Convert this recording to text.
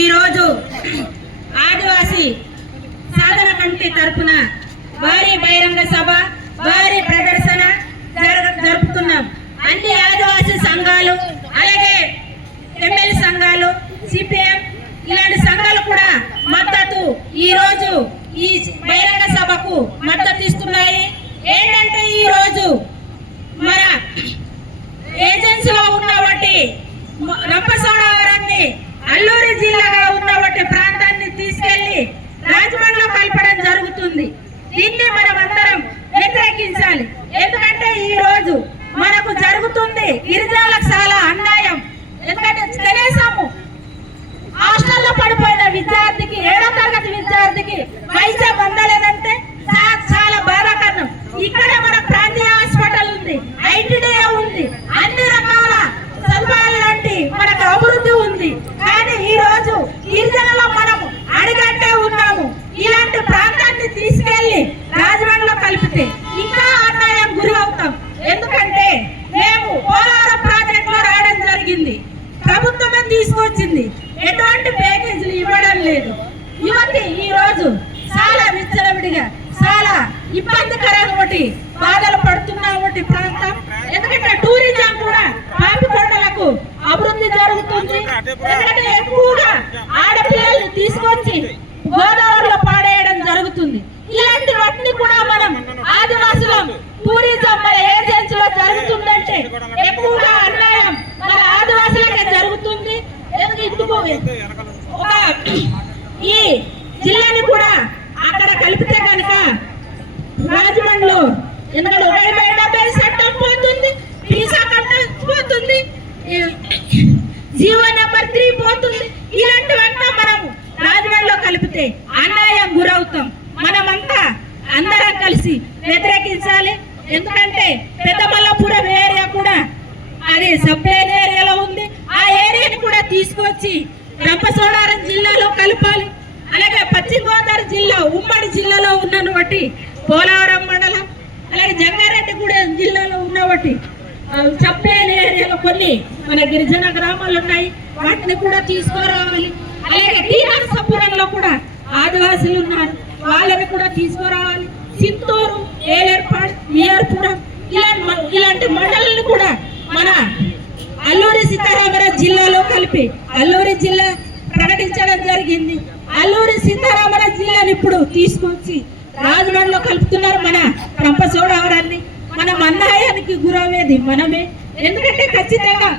ఈరోజు ఆదివాసీ సాధన కమిటీ తరఫున భారీ బహిరంగ సభ, భారీ ప్రదర్శన జరుపుతున్నాం. అన్ని ఆదివాసీ సంఘాలు, అలాగే ఎమ్మెల్యే సంఘాలు, సిపిఎం ఇలాంటి సంఘాలు కూడా మద్దతు ఈరోజు ఈ బహిరంగ సభకు మద్దతు ఇస్తున్నాయి. ఏంటంటే ఈరోజు మన ఏజెన్సీలో ఉన్నవాటి రంపచోడవరాన్ని అల్లూరి జిల్లాగా ఉన్నవాటి ప్రాంతాన్ని తీసుకెళ్లి రాజమండ్రిలో కలపడం జరుగుతుంది. దీన్ని మనం అందరం వ్యతిరేకించాలి. ఎందుకంటే ఈ రోజు మనకు జరుగుతుంది గిరిజనులకు చాలా అన్యాయం. ఎందుకంటే కనీసము హాస్టల్లో పడిపోయిన విద్యార్థికి, 7వ తరగతి విద్యార్థికి వైద్యం అందలేదంటే చాలా బాధాకరం. ఇక్కడ మన ప్రాంతీయ హాస్పిటల్ ఉంది, ఐటీడీఏ ఉంది, అన్ని రకాల సదుపాయాలు లాంటి మనకు అభివృద్ధి ఉంది. కానీ ఈ రోజు గిరిజనులు మనము అడిగట్టే ఉన్నాము. ఇలాంటి ప్రాంతాన్ని తీసుకెళ్లి రాజమండ్రిలో కలిపితే ఇంకా అన్యాయం గురి అవుతాం. ఎందుకంటే మేము పోలవరం ప్రాజెక్టులో రావడం జరిగింది, ప్రభుత్వమే తీసుకొచ్చింది, ఎటువంటి ప్యాకేజీలు ఇవ్వడం లేదు. యువతి ఈ రోజు చాలా విచ్చలవిడిగా, చాలా ఇబ్బందికరంగా బాధలు పడుతున్న ఒకటి ప్రాంతం. ఎందుకంటే టూరిజం కూడా పాపికొండలకు అభివృద్ధి జరుగుతుంది. ఎందుకంటే ఎక్కువగా ఆడపిల్లల్ని తీసుకొచ్చి గోదావరిలో పాడేయడం జరుగుతుంది. ఇలాంటి వాటిని కూడా మనం ఆదివాసులం టూరిజం మన ఏజెన్సీలో జరుగుతుందంటే ఎక్కువగా అన్యాయం మన ఆదివాసులకే జరుగుతుంది. ఎందుకు ఒక ఈ జిల్లాని కూడా అక్కడ కలిపితే కనుక రాజమండ్రిలో ఎందుకంటే 70 చట్టం పోతుంది, వీసా కట్టం పోతుంది, జీవో నెంబర్ 3 పోతుంది. ఇలాంటివంతా మనము రాజమండ్రిలో కలిపితే అన్యాయం గురవుతాం. మనమంతా అందరం కలిసి వ్యతిరేకించాలి. ఎందుకంటే పెద్దమల్లపురం ఏరియా కూడా అది సప్లైన్ ఏరియాలో ఉంది. ఆ ఏరియాని కూడా తీసుకొచ్చి రంపచోడవరం జిల్లాలో కలపాలి. అలాగే పశ్చిమ గోదావరి జిల్లా ఉమ్మడి జిల్లాలో ఉన్నటువంటి పోలవరం మండలం, అలాగే జంగారెడ్డిగూడెం జిల్లాలో ఉన్నటువంటి సప్లైన్ ఏరియాలో కొన్ని మన గిరిజన గ్రామాలు ఉన్నాయి, వాటిని కూడా తీసుకురావాలి. అలాగే టీ నరసాపురంలో కూడా ఆదివాసులు ఉన్నారు, వాళ్ళని కూడా తీసుకురావాలి. చింతూరు, ఏలేర్పాడు, విఆర్పురం ఇలాంటి మండలాలను కూడా మన అల్లూరి సీతారామరాజు జిల్లాలో కలిపి అల్లూరి జిల్లా ప్రకటించడం జరిగింది. అల్లూరి సీతారామరాజు జిల్లాని ఇప్పుడు తీసుకొచ్చి రాజమండ్రిలో కలుపుతున్నారు. మన రంపచోడవరాన్ని మనం అన్యాయానికి గురయ్యేది మనమే. ఎందుకంటే ఖచ్చితంగా